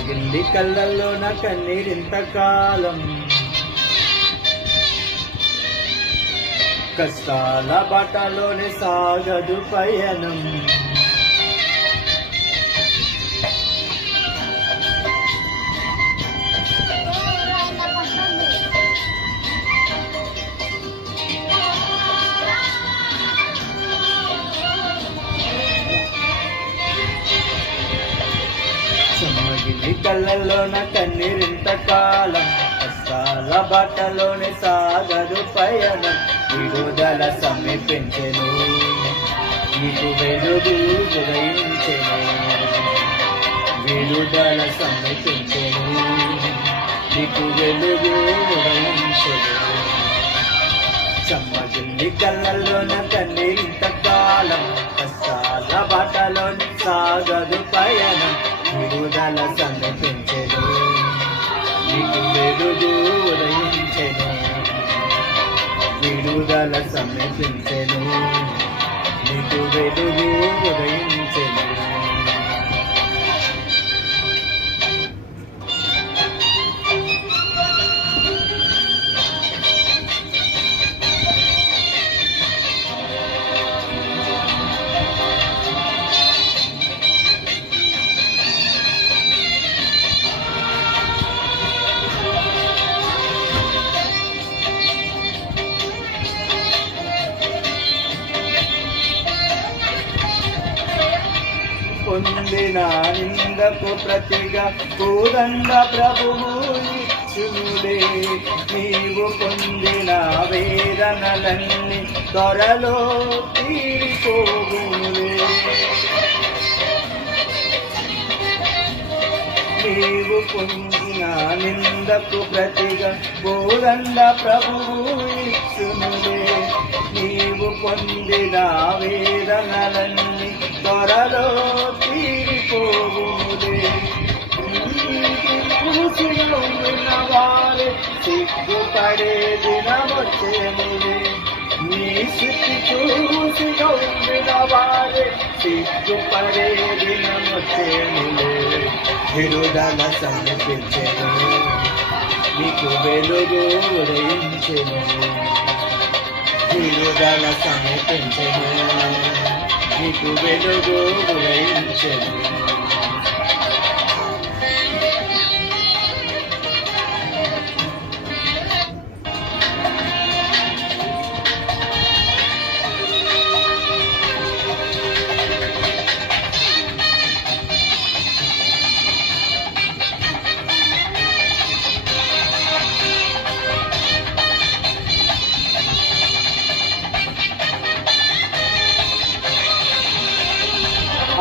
చెమ్మగిల్లి కళ్ళల్లో నా కన్నీరింతకాలం కష్టాల బాటలోనే సాగదు పయనం. చెమ్మగిల్లి కళ్ళల్లోన కన్నీరింత కాలం కష్టాల బాటలోనే సాగదు పయనం. విడుదల సమీపించెను నీకు వెలుగు ఉదయించెను. విడుదల సమీపించెను నీకు వెలుగు ఉదయించెను. చెమ్మగిల్లి కళ్ళల్లోన కన్నీరింతకాలం కష్టాల బాటలోని సాగదు పయనం. విడుదల సమీపించెను నీకు వెలుగు ఉదయించెను విడుదల సమీపించెను నీకు వెలుగు ఉదయించెను. పొందిన నిందకు ప్రతిగా పూదండ ప్రభువు ఇచ్చునులే. నీవు పొందిన వేదనలన్నీ త్వరలో తీరిపోగునులే నీవు పొందిన నిందకు ప్రతిగా పూదండ ప్రభువు ఇచ్చునులే. నీవు పొందిన వేదనలన్నీ త్వరలో స్థితి చూసి నవ్విన వారే సిగ్గుపడే దినమొచ్చేములే విడుదల సమర్పించెను నీకు వెలుగు ఉదయించెను. విడుదల సమర్పించెను నీకు వెలుగు ఉదయించెను.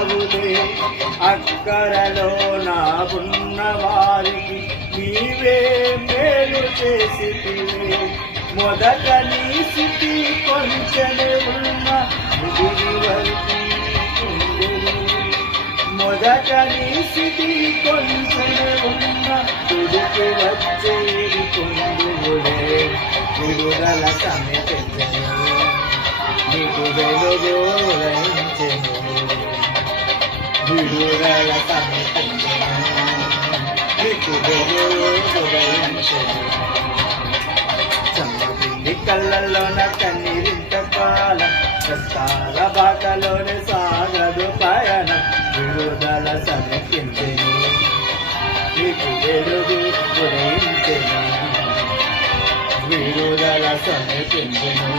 నీకు ఉండవులే అక్కరలో నా ఉన్న వారికి నీవే మేలు చేసి మొదట నీ స్థితి కొంచెమే ఉన్న మొదట నీ స్థితి కొంచెమే ఉన్న తుడికి వచ్చేది కొండులే గురుగల సమయ నీకు వెలుగు ఉదయించెను నీకు వెలుగు ఉదయించెను చమ్మగిల్లి కళ్ళల్లోన కన్నీరింత పాల కష్టాల బాటలోనే సాగదు పయనం విడుదల సమీపించెను నీకు వెలుగు ఉదయించెను విడుదల సమీపించెను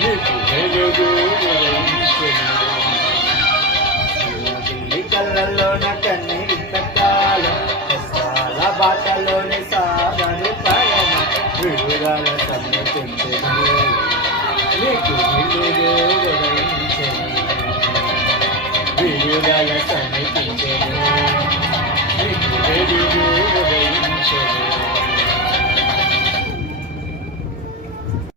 నీకు వెలుగు Thank you.